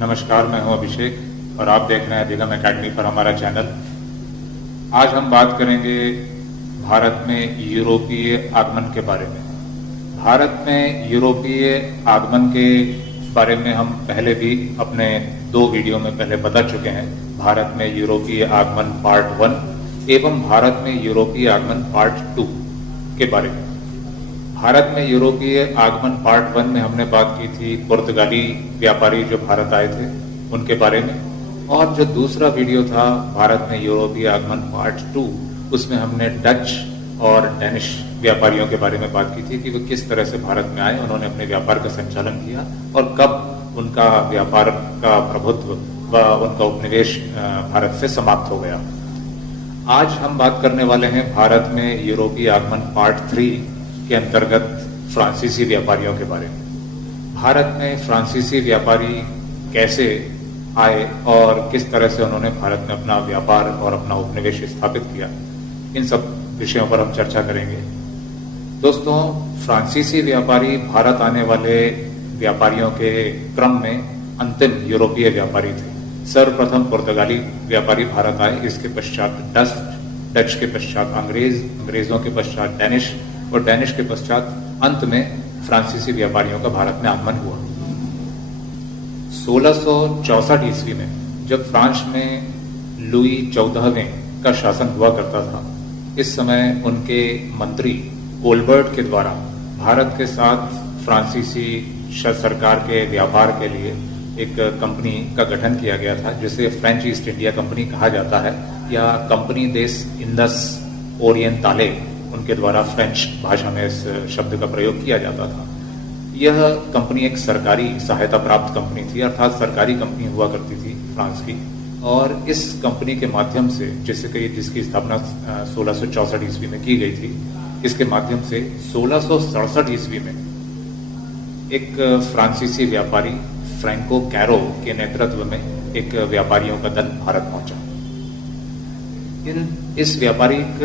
नमस्कार, मैं हूं अभिषेक और आप देख रहे हैं अधिगम एकेडमी पर हमारा चैनल। आज हम बात करेंगे भारत में यूरोपीय आगमन के बारे में। भारत में यूरोपीय आगमन के बारे में हम पहले भी अपने 2 वीडियो में पहले बता चुके हैं। भारत में यूरोपीय आगमन पार्ट 1 एवं भारत में यूरोपीय आगमन पार्ट 2 के बारे में। भारत में यूरोपीय आगमन पार्ट 1 में हमने बात की थी पुर्तगाली व्यापारी जो भारत आए थे उनके बारे में, और जो दूसरा वीडियो था भारत में यूरोपीय आगमन पार्ट 2 उसमें हमने डच और डेनिश व्यापारियों के बारे में बात की थी कि वो किस तरह से भारत में आए, उन्होंने अपने व्यापार का संचालन किया और कब उनका व्यापार का प्रभुत्व व उनका उपनिवेश भारत से समाप्त हो गया। आज हम बात करने वाले हैं भारत में यूरोपीय आगमन पार्ट 3 के अंतर्गत फ्रांसीसी व्यापारियों के बारे में। भारत में फ्रांसीसी व्यापारी कैसे आए और किस तरह से उन्होंने भारत में अपना व्यापार और अपना उपनिवेश स्थापित किया, इन सब विषयों पर हम चर्चा करेंगे। दोस्तों, फ्रांसीसी व्यापारी भारत आने वाले व्यापारियों के क्रम में अंतिम यूरोपीय व्यापारी थे। सर्वप्रथम पुर्तगाली व्यापारी भारत आए, इसके पश्चात डच के पश्चात अंग्रेजों के पश्चात डेनिश और डेनिश के पश्चात अंत में फ्रांसीसी व्यापारियों का भारत में आगमन हुआ। 1664 ईस्वी में जब फ्रांस में लुई 14वें का शासन हुआ करता था, इस समय उनके मंत्री कोलबर्ट के द्वारा भारत के साथ फ्रांसीसी सरकार के व्यापार के लिए एक कंपनी का गठन किया गया था, जिसे फ्रेंच ईस्ट इंडिया कंपनी कहा जाता है या कंपनी देस इंडस ओरिएंटाले, उनके द्वारा फ्रेंच भाषा में इस शब्द का प्रयोग किया जाता था। यह कंपनी एक सरकारी सहायता प्राप्त कंपनी थी, अर्थात सरकारी कंपनी हुआ करती थी फ्रांस की, और इस कंपनी के माध्यम से जिसकी स्थापना 1664 ईस्वी में की गई थी, इसके माध्यम से 1667 ईस्वी में एक फ्रांसीसी व्यापारी फ्रैंको कैरो के नेतृत्व में एक व्यापारियों का दल भारत पहुंचा। इस व्यापारिक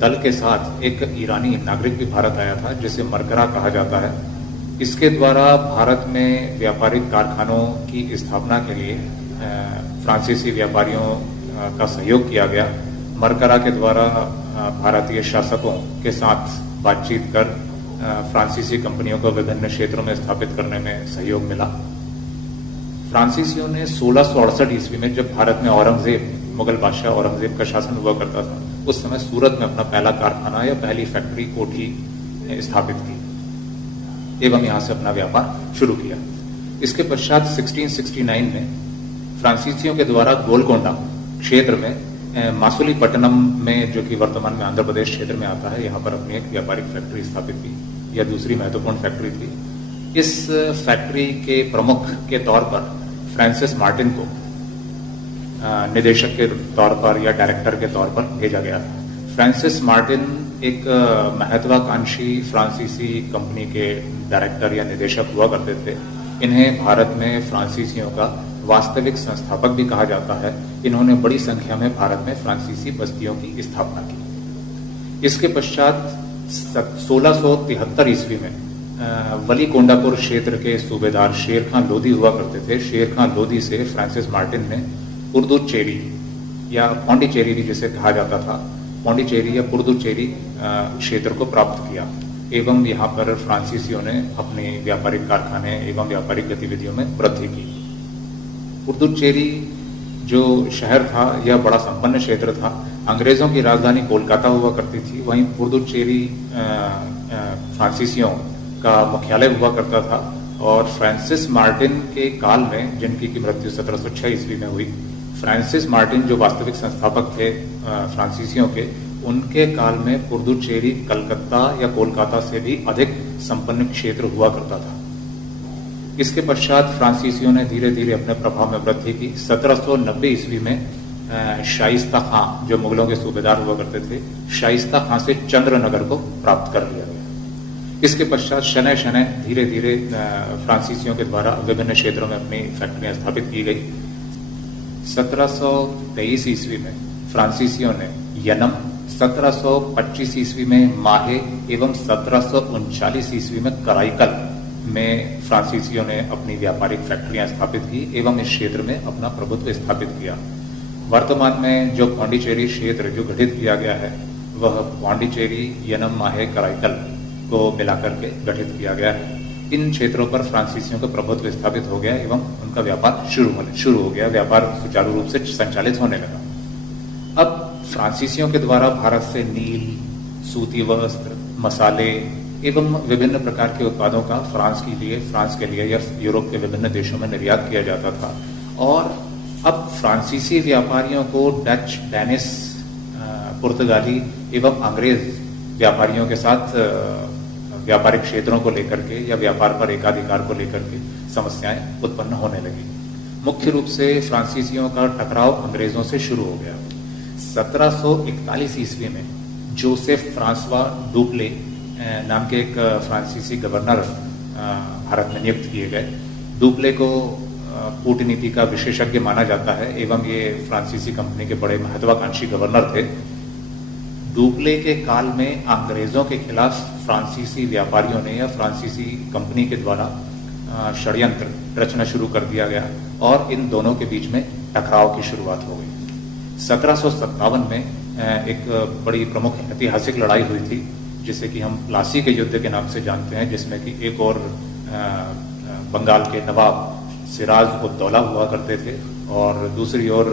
दल के साथ एक ईरानी नागरिक भी भारत आया था, जिसे मरकरा कहा जाता है। इसके द्वारा भारत में व्यापारिक कारखानों की स्थापना के लिए फ्रांसीसी व्यापारियों का सहयोग किया गया। मरकरा के द्वारा भारतीय शासकों के साथ बातचीत कर फ्रांसीसी कंपनियों को विभिन्न क्षेत्रों में स्थापित करने में सहयोग मिला। फ्रांसीसियों ने 1668 ईस्वी में जब भारत में मुगल बादशाह औरंगजेब का शासन हुआ करता था, उस समय सूरत में अपना पहला कारखाना या पहली फैक्ट्री कोठी स्थापित की एवं यहां से अपना व्यापार शुरू किया। इसके पश्चात 1669 में फ्रांसीसियों के द्वारा गोलकोंडा क्षेत्र में मासुलीपट्टनम में, जो कि वर्तमान में आंध्र प्रदेश क्षेत्र में आता है, यहाँ पर अपनी एक व्यापारिक फैक्ट्री स्थापित की। यह दूसरी महत्वपूर्ण फैक्ट्री थी। इस फैक्ट्री के प्रमुख के तौर पर फ्रांसिस मार्टिन को निदेशक के तौर पर या डायरेक्टर के तौर पर भेजा गया था। फ्रांसिस मार्टिन एक महत्वाकांक्षी फ्रांसीसी कंपनी के डायरेक्टर या निदेशक हुआ करते थे। इन्हें भारत में फ्रांसीसियों का वास्तविक संस्थापक भी कहा जाता है। इन्होंने बड़ी संख्या में भारत में फ्रांसीसी बस्तियों की स्थापना की। इसके पश्चात 1673 ईस्वी में वलीकोंडापुर क्षेत्र के सूबेदार शेर खां लोदी हुआ करते थे। शेर खां लोदी से फ्रांसिस मार्टिन ने पुडुचेरी या पौंडीचेरी भी जिसे कहा जाता था, पौंडीचेरी या पुडुचेरी क्षेत्र को प्राप्त किया एवं यहाँ पर फ्रांसीसियों ने अपने व्यापारिक कारखाने एवं व्यापारिक गतिविधियों में वृद्धि की। पुडुचेरी जो शहर था, यह बड़ा संपन्न क्षेत्र था। अंग्रेजों की राजधानी कोलकाता हुआ करती थी, वहीं पुडुचेरी फ्रांसीसियों का मुख्यालय हुआ करता था। और फ्रांसिस मार्टिन के काल में, जिनकी की मृत्यु 1706 ईस्वी में हुई, फ्रांसिस मार्टिन जो वास्तविक संस्थापक थे फ्रांसीसियों के, उनके काल में पुडुचेरी कलकत्ता या कोलकाता से भी अधिक संपन्न क्षेत्र हुआ करता था। इसके पश्चात फ्रांसीसियों ने धीरे धीरे अपने प्रभाव में वृद्धि की। 1790 ईस्वी में शाइस्ता खां, जो मुगलों के सूबेदार हुआ करते थे, शाइस्ता खां से चंद्रनगर को प्राप्त कर लिया गया। इसके पश्चात शनय शनय धीरे धीरे फ्रांसीसियों के द्वारा विभिन्न क्षेत्रों में अपनी फैक्ट्रियां स्थापित की गई। 1723 ईस्वी में फ्रांसीसियों ने यनम, 1725 ईस्वी में माहे एवं 1739 ईस्वी में कराईकल में फ्रांसीसियों ने अपनी व्यापारिक फैक्ट्रियां स्थापित की एवं इस क्षेत्र में अपना प्रभुत्व स्थापित किया। वर्तमान में जो पांडिचेरी क्षेत्र जो गठित किया गया है वह पांडिचेरी, यनम, माहे, कराईकल को मिलाकर के गठित किया गया है। इन क्षेत्रों पर फ्रांसीसियों का प्रभुत्व स्थापित हो गया एवं उनका व्यापार शुरू हो गया। व्यापार सुचारू रूप से संचालित होने लगा। अब फ्रांसीसियों के द्वारा भारत से नील, सूती वस्त्र, मसाले एवं विभिन्न प्रकार के उत्पादों का फ्रांस के लिए या यूरोप के विभिन्न देशों में निर्यात किया जाता था। और अब फ्रांसीसी व्यापारियों को डच, डेनिश, पुर्तगाली एवं अंग्रेज व्यापारियों के साथ व्यापारिक क्षेत्रों को लेकर के या व्यापार पर एकाधिकार को लेकर के समस्याएं उत्पन्न होने लगी। मुख्य रूप से फ्रांसीसियों का टकराव अंग्रेजों से शुरू हो गया। 1741 ईस्वी में जोसेफ फ्रांसवा डुप्ले नाम के एक फ्रांसीसी गवर्नर भारत में नियुक्त किए गए। डुप्ले को कूटनीति का विशेषज्ञ माना जाता है एवं ये फ्रांसीसी कंपनी के बड़े महत्वाकांक्षी गवर्नर थे। डुप्ले के काल में अंग्रेजों के खिलाफ फ्रांसीसी व्यापारियों ने या फ्रांसीसी कंपनी के द्वारा षड्यंत्र रचना शुरू कर दिया गया और इन दोनों के बीच में टकराव की शुरुआत हो गई। 1757 में एक बड़ी प्रमुख ऐतिहासिक लड़ाई हुई थी जिसे कि हम प्लासी के युद्ध के नाम से जानते हैं, जिसमें कि एक और बंगाल के नवाब सिराज उद दौला हुआ करते थे और दूसरी ओर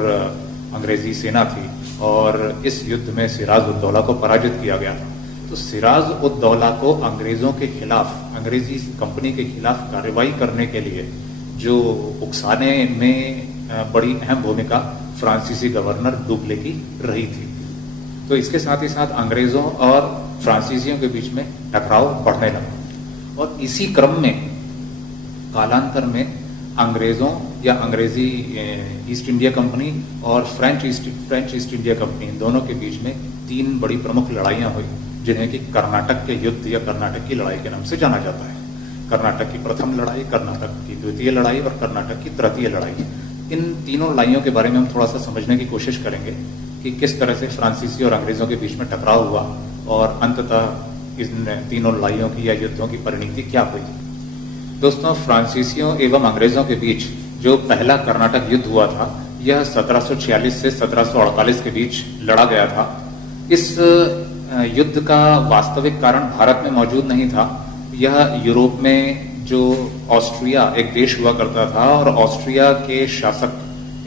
अंग्रेजी सेना थी और इस युद्ध में सिराज उद दौला को पराजित किया गया था। तो सिराज उद दौला को अंग्रेजों के खिलाफ, अंग्रेजी कंपनी के खिलाफ कार्रवाई करने के लिए जो उकसाने में बड़ी अहम भूमिका फ्रांसीसी गवर्नर डुप्ले की रही थी। तो इसके साथ ही साथ अंग्रेजों और फ्रांसीसियों के बीच में टकराव बढ़ने लगा और इसी क्रम में कालांतर में अंग्रेजों या अंग्रेजी ईस्ट इंडिया कंपनी और फ्रेंच ईस्ट इंडिया कंपनी, इन दोनों के बीच में 3 बड़ी प्रमुख लड़ाइयां हुई जिन्हें कि कर्नाटक के युद्ध या कर्नाटक की लड़ाई के नाम से जाना जाता है। कर्नाटक की प्रथम लड़ाई, कर्नाटक की द्वितीय लड़ाई और कर्नाटक की तृतीय लड़ाई। इन तीनों लड़ाइयों के बारे में हम थोड़ा सा समझने की कोशिश करेंगे कि किस तरह से फ्रांसीसी और अंग्रेजों के बीच में टकराव हुआ और अंततः इन तीनों लड़ाइयों की या युद्धों की परिणति क्या हुई। दोस्तों, फ्रांसीसियों एवं अंग्रेजों के बीच जो पहला कर्नाटक युद्ध हुआ था यह 1746 से 1748 के बीच लड़ा गया था। इस युद्ध का वास्तविक कारण भारत में मौजूद नहीं था। यह यूरोप में जो ऑस्ट्रिया एक देश हुआ करता था और ऑस्ट्रिया के शासक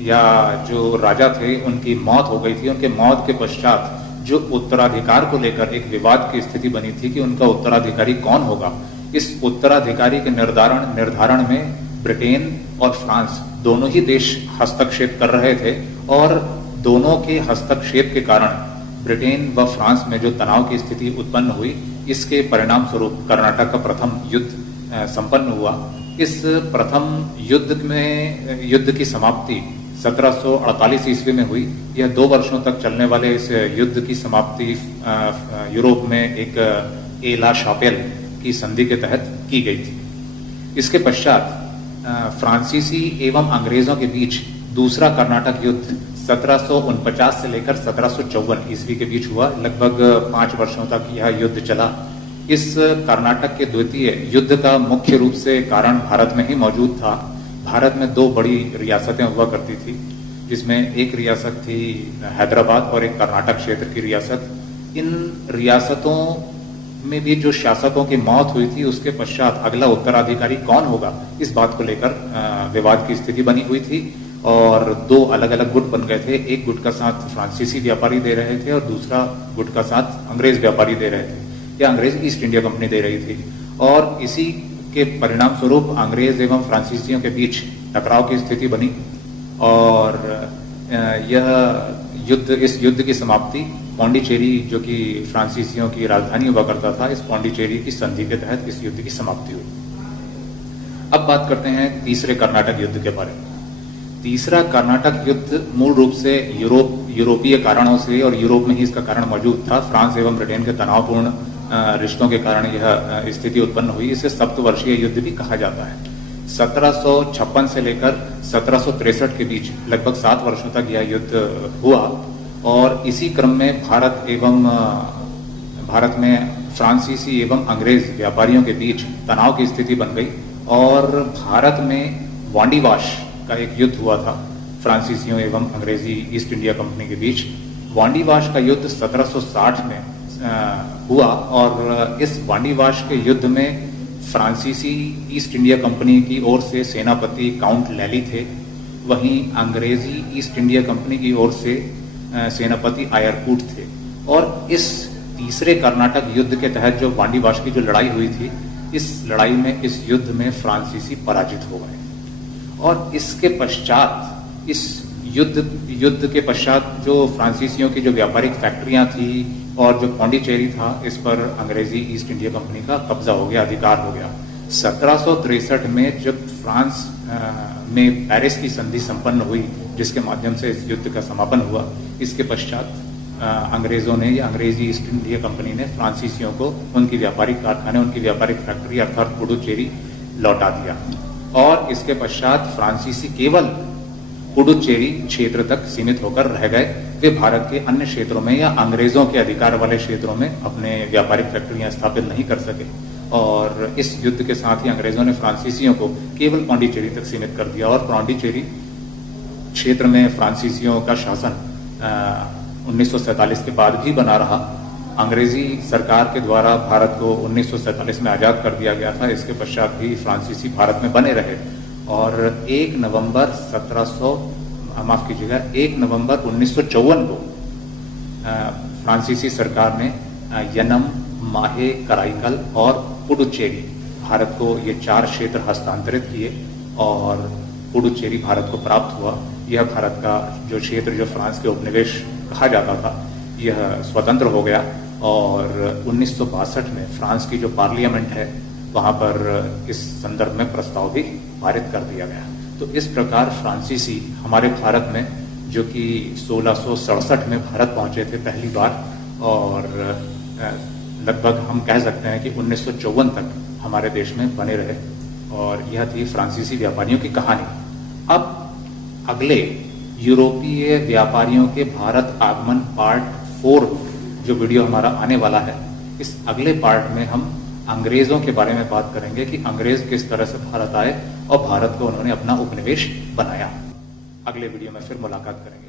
या जो राजा थे उनकी मौत हो गई थी। उनके मौत के पश्चात जो उत्तराधिकार को लेकर एक विवाद की स्थिति बनी थी कि उनका उत्तराधिकारी कौन होगा। इस उत्तराधिकारी के निर्धारण में ब्रिटेन और फ्रांस दोनों ही देश हस्तक्षेप कर रहे थे और दोनों के हस्तक्षेप के कारण ब्रिटेन व फ्रांस में जो तनाव की स्थिति उत्पन्न हुई, इसके परिणाम स्वरूप कर्नाटक का प्रथम युद्ध संपन्न हुआ। इस प्रथम युद्ध की समाप्ति 1748 ईस्वी में हुई। यह 2 वर्षों तक चलने वाले इस युद्ध की समाप्ति यूरोप में एक एला शापेल की संधि के तहत की गई थी। इसके पश्चात फ्रांसीसी एवं अंग्रेजों के बीच दूसरा कर्नाटक युद्ध 1749 से लेकर 1754 ईस्वी के बीच हुआ। लगभग 5 वर्षों तक यह युद्ध चला। इस कर्नाटक के द्वितीय युद्ध का मुख्य रूप से कारण भारत में ही मौजूद था। भारत में 2 बड़ी रियासतें हुआ करती थी, जिसमें एक रियासत थी हैदराबाद और एक कर्नाटक क्षेत्र की रियासत। इन रियासतों में भी जो शासकों की मौत हुई थी उसके पश्चात अगला उत्तराधिकारी कौन होगा, इस बात को लेकर विवाद की स्थिति बनी हुई थी और 2 अलग अलग गुट बन गए थे। एक गुट का साथ फ्रांसीसी व्यापारी दे रहे थे और दूसरा गुट का साथ अंग्रेज व्यापारी दे रहे थे या अंग्रेज ईस्ट इंडिया कंपनी दे रही थी। और इसी के परिणाम स्वरूप अंग्रेज एवं फ्रांसीसियों के बीच टकराव की स्थिति बनी और इस युद्ध की समाप्ति पांडिचेरी, जो कि फ्रांसीसियों की राजधानी हुआ करता था, इस पांडिचेरी की संधि के तहत इस युद्ध की समाप्ति हुई। अब बात करते हैं तीसरे कर्नाटक युद्ध के बारे में। तीसरा कर्नाटक युद्ध मूल रूप से यूरोपीय कारणों से और यूरोप में ही इसका कारण मौजूद था। फ्रांस एवं ब्रिटेन के तनावपूर्ण रिश्तों के कारण यह स्थिति उत्पन्न हुई। इसे सप्तवर्षीय युद्ध भी कहा जाता है। 1756 से लेकर 1763 के बीच लगभग 7 वर्षों तक यह युद्ध हुआ और इसी क्रम में भारत में फ्रांसीसी एवं अंग्रेज व्यापारियों के बीच तनाव की स्थिति बन गई और भारत में वांडीवाश का एक युद्ध हुआ था फ्रांसीसियों एवं अंग्रेजी ईस्ट इंडिया कंपनी के बीच। वांडीवाश का युद्ध 1760 में हुआ और इस वांडीवाश के युद्ध में फ्रांसीसी ईस्ट इंडिया कंपनी की ओर से सेनापति काउंट लैली थे, वहीं अंग्रेजी ईस्ट इंडिया कंपनी की ओर से सेनापति आयरकूट थे। और इस तीसरे कर्नाटक युद्ध के तहत जो वांडीवाश की जो लड़ाई हुई थी, इस लड़ाई में, इस युद्ध में फ्रांसीसी पराजित हो गए। और इसके पश्चात, इस युद्ध के पश्चात जो फ्रांसीसियों की जो व्यापारिक फैक्ट्रियां थी और जो पौंडीचेरी था, इस पर अंग्रेजी ईस्ट इंडिया कंपनी का कब्जा हो गया, अधिकार हो गया। 1763 में जब फ्रांस में पेरिस की संधि संपन्न हुई, जिसके माध्यम से इस युद्ध का समापन हुआ, इसके पश्चात अंग्रेजों ने या अंग्रेजी ईस्ट इंडिया कंपनी ने फ्रांसीसियों को उनकी व्यापारिक कारखाने, उनकी व्यापारिक फैक्ट्री अर्थात पुडुचेरी लौटा दिया। और इसके पश्चात फ्रांसीसी केवल पुडुचेरी क्षेत्र तक सीमित होकर रह गए। वे भारत के अन्य क्षेत्रों में या अंग्रेजों के अधिकार वाले क्षेत्रों में अपने व्यापारिक फैक्ट्रियां स्थापित नहीं कर सके। और इस युद्ध के साथ ही अंग्रेजों ने फ्रांसीसियों को केवल पौंडीचेरी तक सीमित कर दिया और पौंडीचेरी क्षेत्र में फ्रांसीसियों का शासन 1947 के बाद भी बना रहा। अंग्रेजी सरकार के द्वारा भारत को 1947 में आजाद कर दिया गया था। इसके पश्चात भी फ्रांसीसी भारत में बने रहे और 1 नवंबर 1954 को फ्रांसीसी सरकार ने यनम, माहे, कराईकल और पुडुचेरी भारत को ये 4 क्षेत्र हस्तांतरित किए और पुडुचेरी भारत को प्राप्त हुआ। यह भारत का जो क्षेत्र, जो फ्रांस के उपनिवेश कहा जाता था, यह स्वतंत्र हो गया। और 1962 में फ्रांस की जो पार्लियामेंट है, वहां पर इस संदर्भ में प्रस्ताव भी पारित कर दिया गया। तो इस प्रकार फ्रांसीसी हमारे भारत में, जो कि 1667 में भारत पहुंचे थे पहली बार, और लगभग हम कह सकते हैं कि 1954 तक हमारे देश में बने रहे। और यह थी फ्रांसीसी व्यापारियों की कहानी। अब अगले यूरोपीय व्यापारियों के भारत आगमन पार्ट 4 जो वीडियो हमारा आने वाला है, इस अगले पार्ट में हम अंग्रेजों के बारे में बात करेंगे कि अंग्रेज किस तरह से भारत आए और भारत को उन्होंने अपना उपनिवेश बनाया। अगले वीडियो में फिर मुलाकात करेंगे।